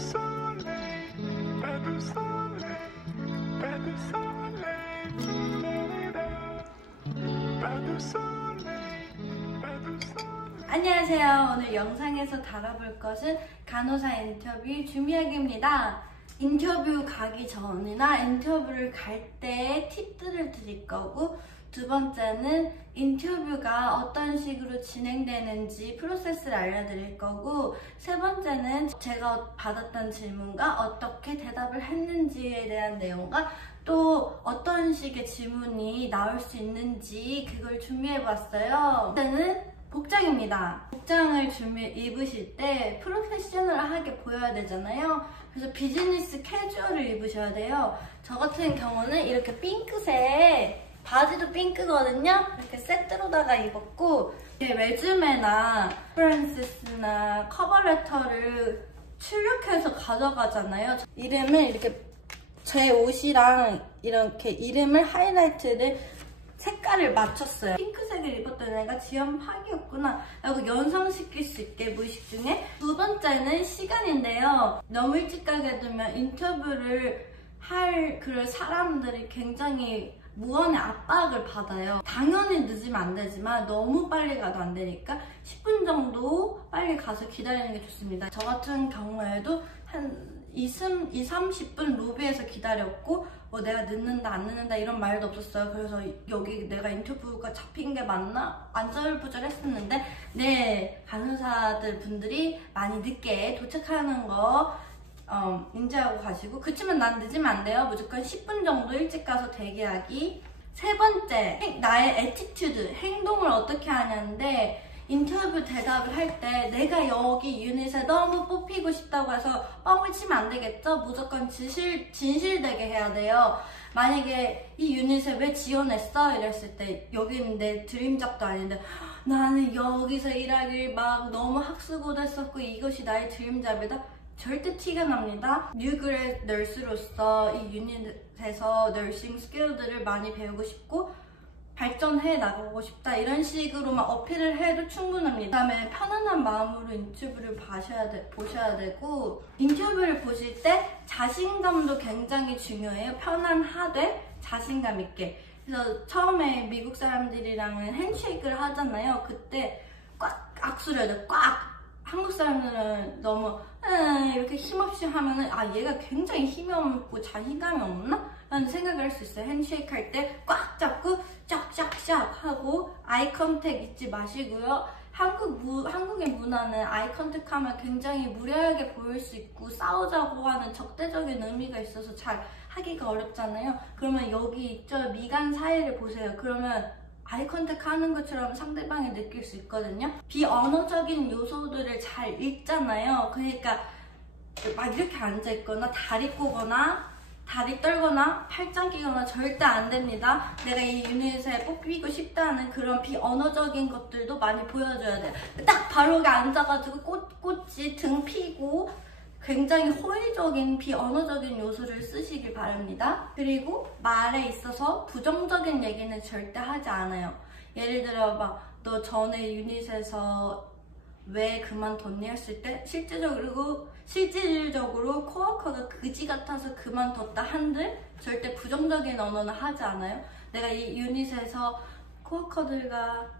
soleil, pas de soleil, pas de soleil, pas de soleil, pas de soleil. 안녕하세요. 오늘 영상에서 다뤄볼 것은 간호사 인터뷰 준비하기입니다. 인터뷰 가기 전이나 인터뷰를 갈 때 팁들을 드릴 거고, 두 번째는 인터뷰가 어떤 식으로 진행되는지 프로세스를 알려드릴 거고, 세 번째는 제가 받았던 질문과 어떻게 대답을 했는지에 대한 내용과 또 어떤 식의 질문이 나올 수 있는지 그걸 준비해봤어요. 일단은 복장입니다. 복장을 입으실 때 프로페셔널하게 보여야 되잖아요. 그래서 비즈니스 캐주얼을 입으셔야 돼요. 저 같은 경우는 이렇게 핑크색 바지도 핑크거든요. 이렇게 세트로다가 입었고, 레주메나 프랜시스나 커버레터를 출력해서 가져가잖아요. 이름을 이렇게 제 옷이랑 이렇게 이름을 하이라이트를 색깔을 맞췄어요. 핑크색을 입었던 애가 지연파기였구나 라고 연상시킬 수 있게 무의식 중에. 두 번째는 시간인데요. 너무 일찍 가게 되면 인터뷰를 할 그런 사람들이 굉장히 무언의 압박을 받아요. 당연히 늦으면 안 되지만 너무 빨리 가도 안 되니까 10분 정도 빨리 가서 기다리는 게 좋습니다. 저 같은 경우에도 한 30분 로비에서 기다렸고, 내가 늦는다 안 늦는다 이런 말도 없었어요. 그래서 여기 내가 인터뷰가 잡힌 게 맞나? 안절부절 했었는데, 네, 간호사들 분들이 많이 늦게 도착하는 거 인지하고 가시고, 그치만 난 늦으면 안 돼요. 무조건 10분 정도 일찍 가서 대기하기. 세 번째, 나의 애티튜드, 행동을 어떻게 하냐인데, 인터뷰 대답을 할 때 내가 여기 유닛에 너무 뽑히고 싶다고 해서 뻥을 치면 안 되겠죠? 무조건 진실되게 해야 돼요. 만약에 이 유닛에 왜 지원했어? 이랬을 때 여기는 내 드림잡도 아닌데 나는 여기서 일하길 막 너무 학수고대했었고 이것이 나의 드림잡이다? 절대 티가 납니다. 뉴그레 널스로서 이 유닛에서 너싱 스킬들을 많이 배우고 싶고 발전해 나가고 싶다 이런 식으로만 어필을 해도 충분합니다. 그 다음에 편안한 마음으로 인터뷰를 보셔야 되고, 인터뷰를 보실 때 자신감도 굉장히 중요해요. 편안하되 자신감 있게. 그래서 처음에 미국 사람들이랑은 핸쉐이크를 하잖아요. 그때 꽉 악수를 해야 돼. 꽉! 한국 사람들은 너무 이렇게 힘없이 하면은 얘가 굉장히 힘이 없고 자신감이 없나? 라는 생각을 할 수 있어요. 핸쉐이크 할 때 꽉 잡고 쫙쫙쫙 하고 아이 컨택 잊지 마시고요. 한국의 문화는 아이 컨택 하면 굉장히 무례하게 보일 수 있고 싸우자고 하는 적대적인 의미가 있어서 잘 하기가 어렵잖아요. 그러면 여기 있죠? 미간 사이를 보세요. 그러면 아이 컨택 하는 것처럼 상대방이 느낄 수 있거든요. 비언어적인 요소들을 잘 읽잖아요. 그러니까 막 이렇게 앉아있거나 다리 꼬거나 다리 떨거나 팔짱 끼거나 절대 안 됩니다. 내가 이 유닛에 뽑히고 싶다는 그런 비언어적인 것들도 많이 보여줘야 돼요. 딱 바로 여기 앉아가지고 꼿꼿이 등 피고 굉장히 호의적인 비언어적인 요소를 쓰시길 바랍니다. 그리고 말에 있어서 부정적인 얘기는 절대 하지 않아요. 예를 들어 막 너 전에 유닛에서 왜 그만뒀니 했을 때 실질적으로 코워커가 그지 같아서 그만뒀다 한들 절대 부정적인 언어는 하지 않아요. 내가 이 유닛에서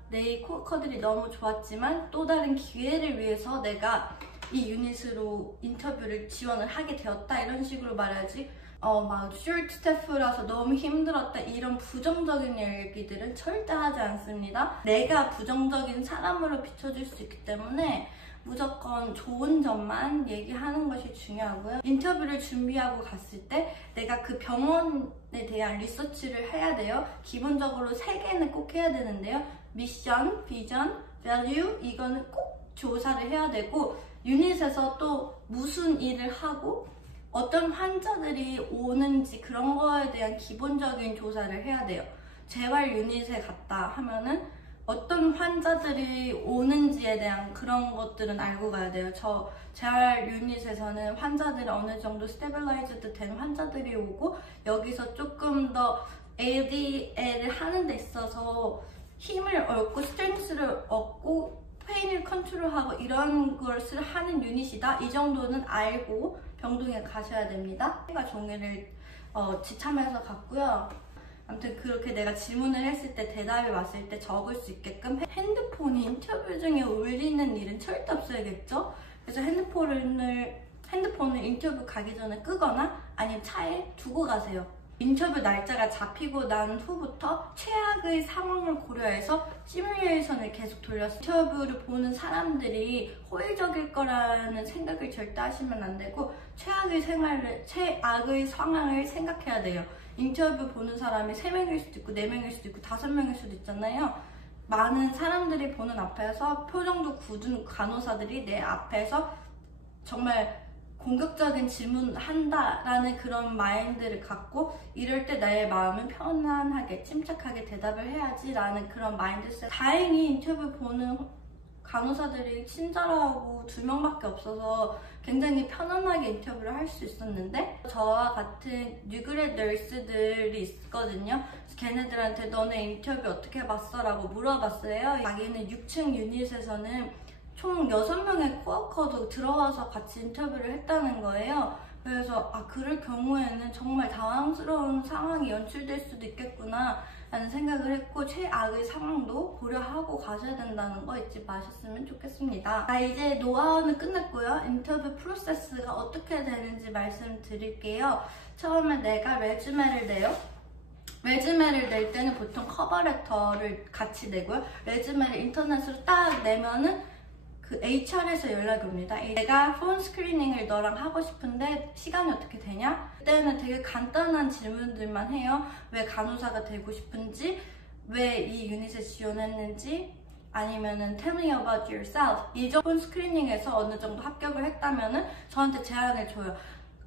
내 코워커들이 너무 좋았지만 또 다른 기회를 위해서 내가 이 유닛으로 인터뷰를 지원을 하게 되었다 이런 식으로 말하지, 막 슈트 스태프라서 너무 힘들었다 이런 부정적인 얘기들은 절대 하지 않습니다. 내가 부정적인 사람으로 비춰질 수 있기 때문에 무조건 좋은 점만 얘기하는 것이 중요하고요. 인터뷰를 준비하고 갔을 때 내가 그 병원에 대한 리서치를 해야 돼요. 기본적으로 3개는 꼭 해야 되는데요. 미션, 비전, 밸류 이거는 꼭 조사를 해야 되고, 유닛에서 또 무슨 일을 하고 어떤 환자들이 오는지 그런 거에 대한 기본적인 조사를 해야 돼요. 재활 유닛에 갔다 하면은 어떤 환자들이 오는지에 대한 그런 것들은 알고 가야 돼요. 저 재활 유닛에서는 환자들이 어느 정도 스테빌라이즈드 된 환자들이 오고, 여기서 조금 더 ADL을 하는 데 있어서 힘을 얻고 스트렝스를 얻고 페인을 컨트롤하고 이런 것을 하는 유닛이다. 이 정도는 알고 병동에 가셔야 됩니다. 종이를 지참해서 갔고요. 아무튼 그렇게 내가 질문을 했을 때 대답이 왔을 때 적을 수 있게끔 핸드폰이 인터뷰 중에 울리는 일은 절대 없어야겠죠? 그래서 핸드폰을 인터뷰 가기 전에 끄거나 아니면 차에 두고 가세요. 인터뷰 날짜가 잡히고 난 후부터 최악의 상황을 고려해서 시뮬레이션을 계속 돌렸어요. 인터뷰를 보는 사람들이 호의적일 거라는 생각을 절대 하시면 안 되고 최악의 상황을 생각해야 돼요. 인터뷰 보는 사람이 3명일 수도 있고 4명일 수도 있고 5명일 수도 있잖아요. 많은 사람들이 보는 앞에서 표정도 굳은 간호사들이 내 앞에서 정말 공격적인 질문한다라는 그런 마인드를 갖고 이럴 때 나의 마음은 편안하게 침착하게 대답을 해야지라는 그런 마인드셋. 다행히 인터뷰 보는 간호사들이 친절하고 2명밖에 없어서 굉장히 편안하게 인터뷰를 할 수 있었는데 저와 같은 뉴그레드 널스들이 있거든요. 걔네들한테 너네 인터뷰 어떻게 봤어? 라고 물어봤어요. 자기는 6층 유닛에서는 총 6명의 코워커도 들어와서 같이 인터뷰를 했다는 거예요. 그래서 그럴 경우에는 정말 당황스러운 상황이 연출될 수도 있겠구나 라는 생각을 했고 최악의 상황도 고려하고 가셔야 된다는 거 잊지 마셨으면 좋겠습니다. 이제 노하우는 끝났고요. 인터뷰 프로세스가 어떻게 되는지 말씀드릴게요. 처음에 내가 레주메를 내요. 레주메를 낼 때는 보통 커버레터를 같이 내고요. 레주메를 인터넷으로 딱 내면은 그 HR에서 연락이 옵니다. 내가 폰 스크리닝을 너랑 하고 싶은데 시간이 어떻게 되냐? 그때는 되게 간단한 질문들만 해요. 왜 간호사가 되고 싶은지, 왜 이 유닛에 지원했는지, 아니면은 tell me about yourself. 폰 스크리닝에서 어느 정도 합격을 했다면은 저한테 제안을 줘요.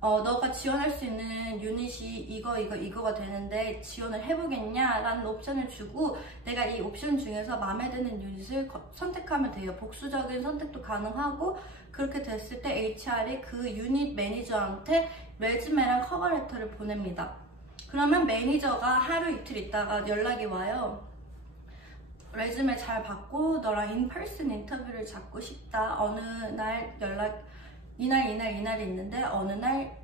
너가 지원할 수 있는 유닛이 이거가 되는데 지원을 해보겠냐? 라는 옵션을 주고 내가 이 옵션 중에서 마음에 드는 유닛을 선택하면 돼요. 복수적인 선택도 가능하고 그렇게 됐을 때 HR이 그 유닛 매니저한테 레주메랑 커버레터를 보냅니다. 그러면 매니저가 하루 이틀 있다가 연락이 와요. 레주메 잘 받고 너랑 인퍼슨 인터뷰를 잡고 싶다. 어느 날 이날이 있는데 어느 날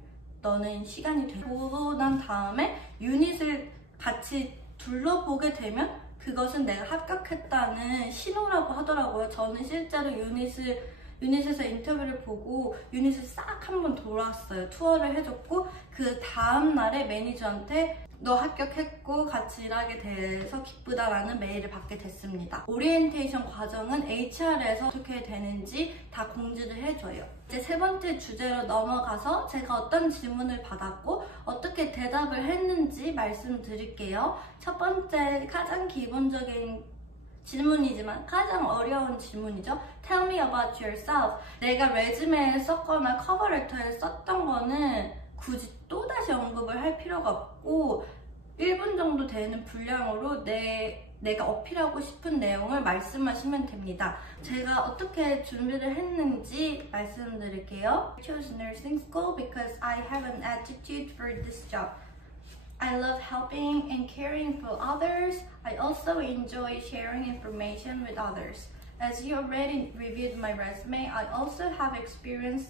너는 시간이 되고 난 다음에 유닛을 같이 둘러보게 되면 그것은 내가 합격했다는 신호라고 하더라고요. 저는 실제로 유닛에서 인터뷰를 보고 유닛을 싹 한번 돌았어요. 투어를 해줬고 그 다음날에 매니저한테 너 합격했고 같이 일하게 돼서 기쁘다라는 메일을 받게 됐습니다. 오리엔테이션 과정은 HR에서 어떻게 되는지 다 공지를 해줘요. 이제 3번째 주제로 넘어가서 제가 어떤 질문을 받았고 어떻게 대답을 했는지 말씀드릴게요. 첫 번째 가장 기본적인 질문이지만 가장 어려운 질문이죠. Tell me about yourself. 내가 레주메에 썼거나 커버레터에 썼던 거는 굳이 또다시 언급을 할 필요가 없고 1분 정도 되는 분량으로 내가 어필하고 싶은 내용을 말씀하시면 됩니다. 제가 어떻게 준비를 했는지 말씀드릴게요. I chose nursing school because I have an attitude for this job. I love helping and caring for others. I also enjoy sharing information with others. As you already reviewed my resume, I also have experience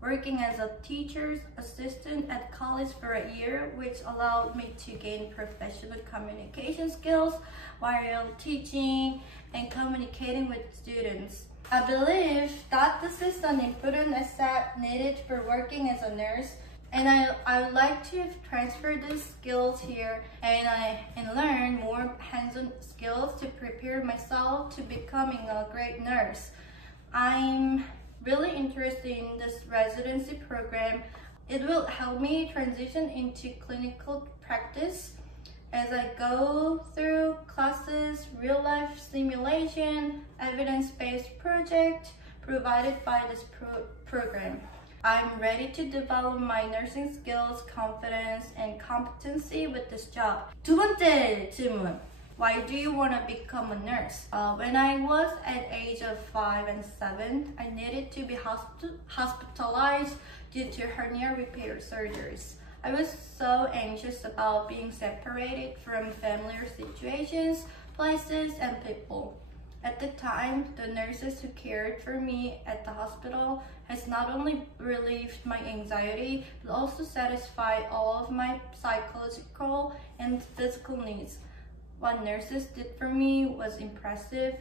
working as a teacher's assistant at college for a year, which allowed me to gain professional communication skills while teaching and communicating with students. I believe that this is an important asset needed for working as a nurse, and I would like to transfer these skills here and learn more hands-on skills to prepare myself to becoming a great nurse. I'm really interested in this residency program. It will help me transition into clinical practice as I go through classes, real-life simulation, evidence-based project provided by this program. I'm ready to develop my nursing skills, confidence, and competency with this job. 두 번째 질문. Why do you want to become a nurse? When I was at age of 5 and 7, I needed to be hospitalized due to hernia repair surgeries. I was so anxious about being separated from familiar situations, places, and people. At the time, the nurses who cared for me at the hospital has not only relieved my anxiety, but also satisfied all of my psychological and physical needs. What nurses did for me was impressive.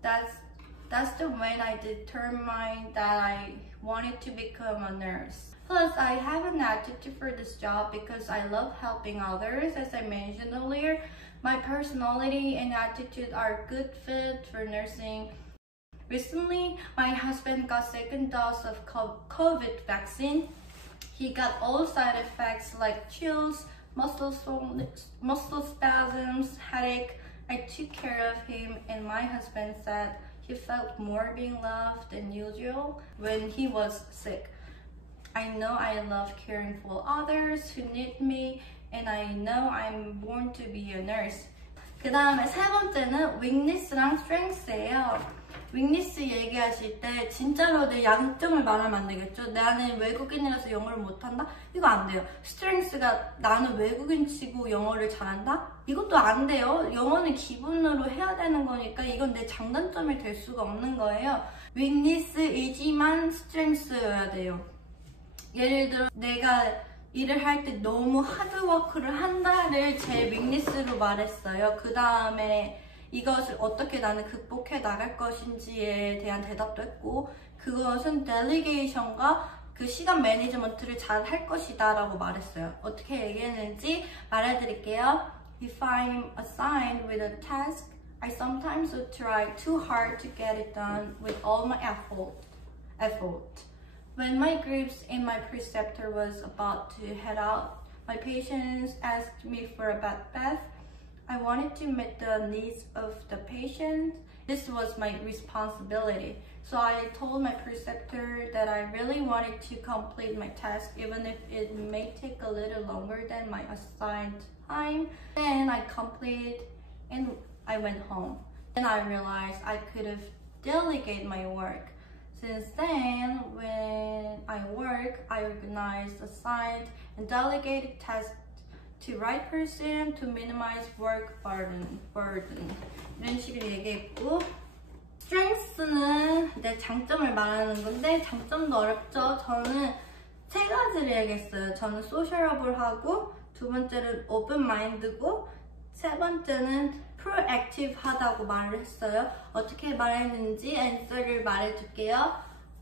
That's the when I determined that I wanted to become a nurse. Plus, I have an aptitude for this job because I love helping others, as I mentioned earlier. My personality and attitude are a good fit for nursing. Recently, my husband got second dose of COVID vaccine. He got all side effects like chills, muscle spasms, headache. I took care of him, and my husband said he felt more being loved than usual when he was sick. I know I love caring for others who need me, and I know I'm born to be a nurse. 그 다음에 세 번째는 weakness랑 strengths예요. weakness 얘기하실 때 진짜로 내 양점을 말하면 안 되겠죠. 나는 외국인이라서 영어를 못한다? 이거 안 돼요. strengths가 나는 외국인치고 영어를 잘한다? 이것도 안 돼요. 영어는 기본으로 해야 되는 거니까 이건 내 장단점이 될 수가 없는 거예요. weakness이지만 strengths여야 돼요. 예를 들어 내가 일을 할 때 너무 하드워크를 한다를 제 weakness로 말했어요. 그 다음에 이것을 어떻게 나는 극복해 나갈 것인지에 대한 대답도 했고, 그것은 델리게이션과 그 시간 매니지먼트를 잘 할 것이다 라고 말했어요. 어떻게 얘기했는지 말해드릴게요. If I'm assigned with a task, I sometimes would try too hard to get it done with all my effort. When my groups and my preceptor was about to head out, my patients asked me for a bath. I wanted to meet the needs of the patient. This was my responsibility. So I told my preceptor that I really wanted to complete my task even if it may take a little longer than my assigned time. Then I completed and I went home. Then I realized I could have delegated my work. Since then, when I work, I organize, assigned, and delegated tasks to right person to minimize work burden. 이런 식으로 얘기했고, strengths는 내 장점을 말하는 건데 장점도 어렵죠. 저는 세 가지를 얘기했어요. 저는 sociable하고, 두 번째는 open-minded고, 세 번째는 proactive 하다고 말을 했어요. 어떻게 말했는지 answer를 말해줄게요.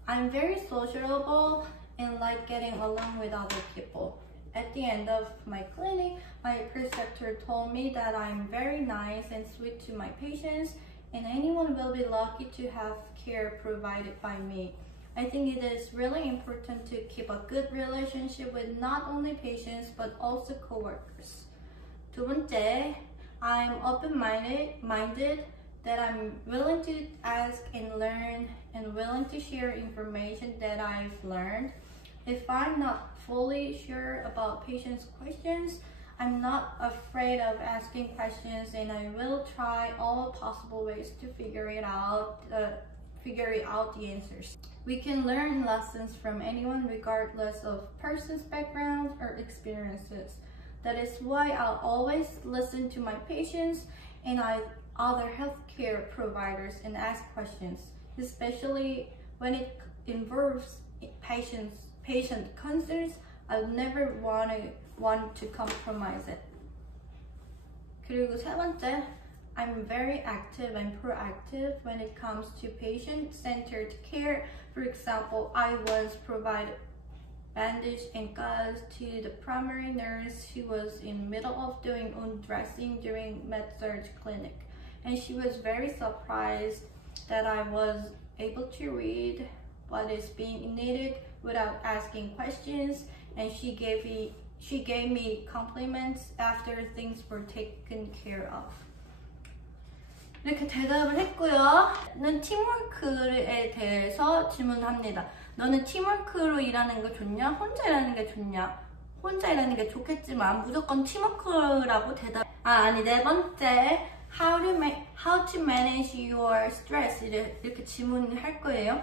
I'm very sociable and like getting along with other people. At the end of my clinic, my preceptor told me that I'm very nice and sweet to my patients, and anyone will be lucky to have care provided by me. I think it is really important to keep a good relationship with not only patients but also coworkers. 두 번째, I'm open-minded, that I'm willing to ask and learn and willing to share information that I've learned. If I'm not fully sure about patients' questions, I'm not afraid of asking questions, and I will try all possible ways to figure out the answers. We can learn lessons from anyone regardless of person's background or experiences. That is why I'll always listen to my patients and other healthcare providers and ask questions, especially when it involves patient concerns. I'll never want to compromise it. 그리고 세 번째, I'm very active and proactive when it comes to patient-centered care. For example, I once provided bandage and gauze to the primary nurse who was in the middle of doing undressing during med-surg clinic, and she was very surprised that I was able to read what is being needed without asking questions, and she gave me compliments after things were taken care of. 이렇게 대답을 했고요. 는 팀워크에 대해서 질문합니다. 너는 팀워크로 일하는 게 좋냐? 혼자 일하는 게 좋냐? 혼자 일하는 게 좋겠지만 무조건 팀워크라고 네 번째, how to manage your stress 이렇게 질문을 할 거예요.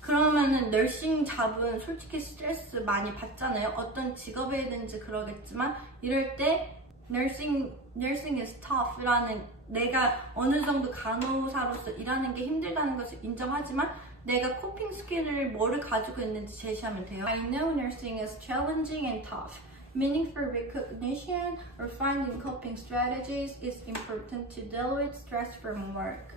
그러면은 너싱 잡은 솔직히 스트레스 많이 받잖아요. 어떤 직업이든지 그러겠지만 이럴 때 nursing is tough라는 내가 어느 정도 간호사로서 일하는 게 힘들다는 것을 인정하지만 내가 코핑 스킬을 뭐를 가지고 있는지 제시하면 돼요. I know nursing is challenging and tough. Meaning for recognition or finding coping strategies is important to deal with stress from work.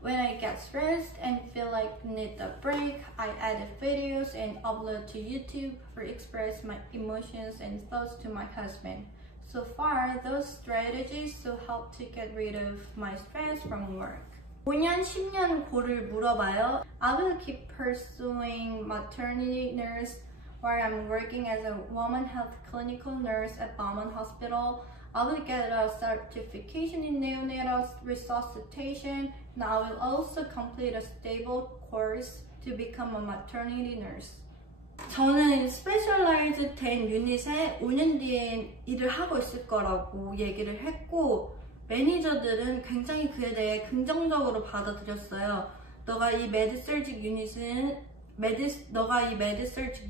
When I get stressed and feel like need a break, I edit videos and upload to YouTube or express my emotions and thoughts to my husband. So far, those strategies so help to get rid of my stress from work. 5년, 10년 고를 물어봐요. I will keep pursuing maternity nurse while I'm working as a woman health clinical nurse at Bauman Hospital. I will get a certification in neonatal resuscitation, and I will also complete a stable course to become a maternity nurse. 저는 스페셜라이즈 된 유닛에 5년 뒤에 일을 하고 있을 거라고 얘기를 했고 매니저들은 굉장히 그에 대해 긍정적으로 받아들였어요. 너가 이 메드서직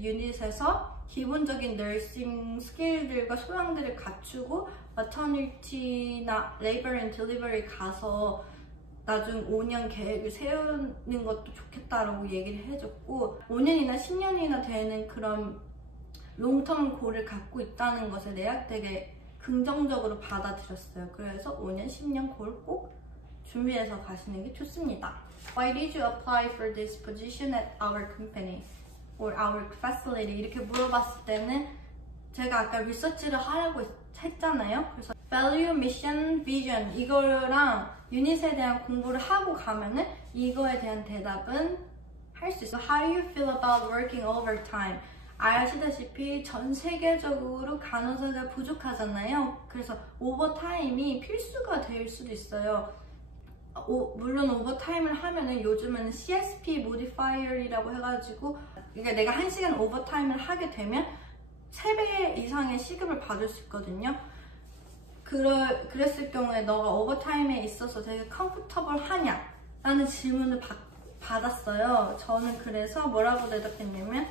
유닛에서 기본적인 너싱 스킬들과 소양들을 갖추고 마터니티나 레이버 앤 딜리버리 가서 나중 5년 계획을 세우는 것도 좋겠다라고 얘기를 해줬고 5년이나 10년이나 되는 그런 롱텀 골을 갖고 있다는 것에 대해 되게 긍정적으로 받아들였어요. 그래서 5년, 10년 골 꼭 준비해서 가시는 게 좋습니다. Why did you apply for this position at our company or our facility? 이렇게 물어봤을 때는 제가 아까 리서치를 하라고 했잖아요. 그래서 value, mission, vision 이거랑 유닛에 대한 공부를 하고 가면은 이거에 대한 대답은 할 수 있어요. How do you feel about working overtime? 아시다시피 전 세계적으로 간호사가 부족하잖아요. 그래서 오버타임이 필수가 될 수도 있어요. 물론 오버타임을 하면은 요즘은 CSP 모디파이어라고 해가지고 그러니까 내가 1시간 오버타임을 하게 되면 3배 이상의 시급을 받을 수 있거든요. 그랬을 경우에 너가 오버타임에 있어서 되게 컴포터블 하냐? 라는 질문을 받았어요. 저는 그래서 뭐라고 대답했냐면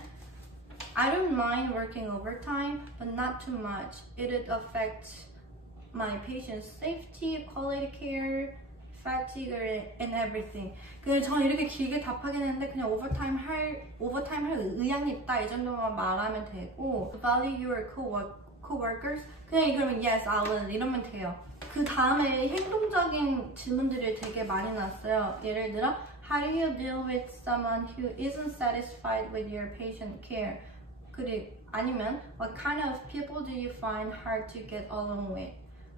I don't mind working overtime, but not too much. It would affect my patient's safety, quality care, fatigue, and everything. 그래서 저는 이렇게 길게 답하긴 했는데 그냥 오버타임 할 의향이 있다 이 정도만 말하면 되고 value your coworkers 그냥 이러면 yes, I will 이러면 돼요. 그 다음에 행동적인 질문들이 되게 많이 나왔어요. 예를 들어 How do you deal with someone who isn't satisfied with your patient care? 아니면 What kind of people do you find hard to get along with?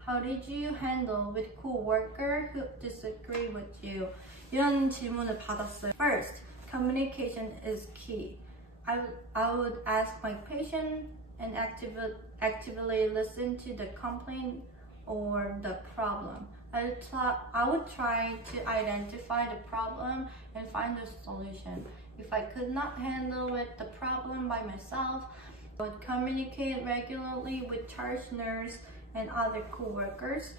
How did you handle with coworker who disagree with you? 이런 질문을 받았어요. First, communication is key. I would ask my patient and actively listen to the complaint or the problem. I would try to identify the problem and find a solution. If I could not handle the problem by myself, I would communicate regularly with charge nurse and other co-workers,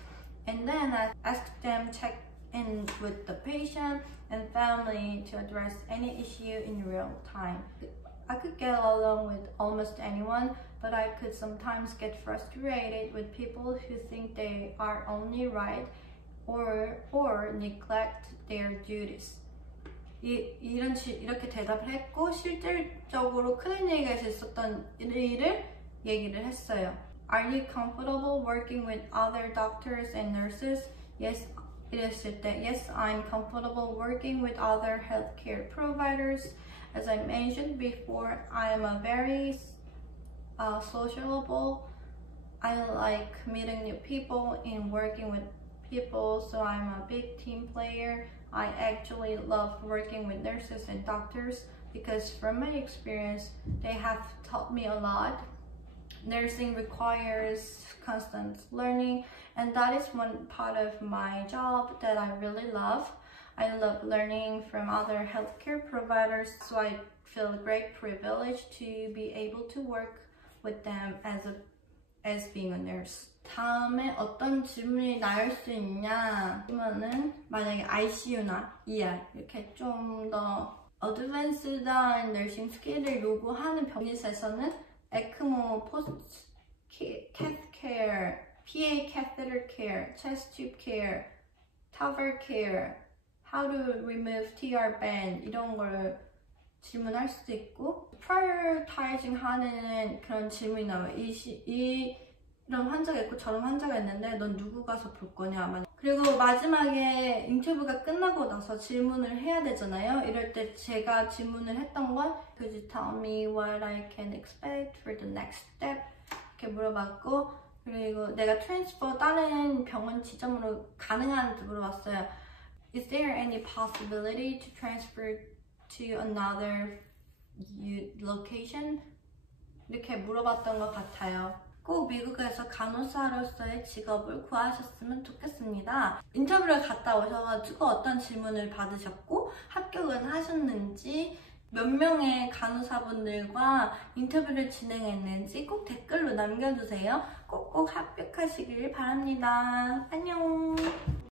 and then I ask them check in with the patient and family to address any issue in real time. I could get along with almost anyone, but I could sometimes get frustrated with people who think they are only right or neglect their duties. 이렇게 대답을 했고 실질적으로 클리닉에서 있었던 일을 얘기를 했어요. Are you comfortable working with other doctors and nurses? Yes, 이랬을 때 Yes, I'm comfortable working with other healthcare providers. As I mentioned before, I am a very sociable. I like meeting new people and working with people, so I'm a big team player. I actually love working with nurses and doctors because from my experience, they have taught me a lot. Nursing requires constant learning, and that is one part of my job that I really love. I love learning from other healthcare providers, so I feel a great privilege to be able to work with them as being a nurse. 다음에 어떤 질문이 나올 수 있냐 그러면은 만약에 ICU나 ER 이렇게 좀 더 어드밴스드한 너싱 스킬을 요구하는 병원에서는 에크모, 포스트, 캣케어, PA catheter care, chest tube care, TAVR care, how to remove TR band 이런 걸 질문할 수도 있고 prioritizing 하는 그런 질문이 나와요. 이런 환자가 있고 저런 환자가 있는데 넌 누구 가서 볼 거냐. 그리고 마지막에 인터뷰가 끝나고 나서 질문을 해야 되잖아요. 이럴 때 제가 질문을 했던 건 Could you tell me what I can expect for the next step? 이렇게 물어봤고 그리고 내가 트랜스퍼 다른 병원 지점으로 가능한지 물어봤어요. Is there any possibility to transfer to another location? 이렇게 물어봤던 것 같아요. 꼭 미국에서 간호사로서의 직업을 구하셨으면 좋겠습니다. 인터뷰를 갔다 오셔가지고 어떤 질문을 받으셨고 합격은 하셨는지 몇 명의 간호사분들과 인터뷰를 진행했는지 꼭 댓글로 남겨주세요. 꼭꼭 합격하시길 바랍니다. 안녕.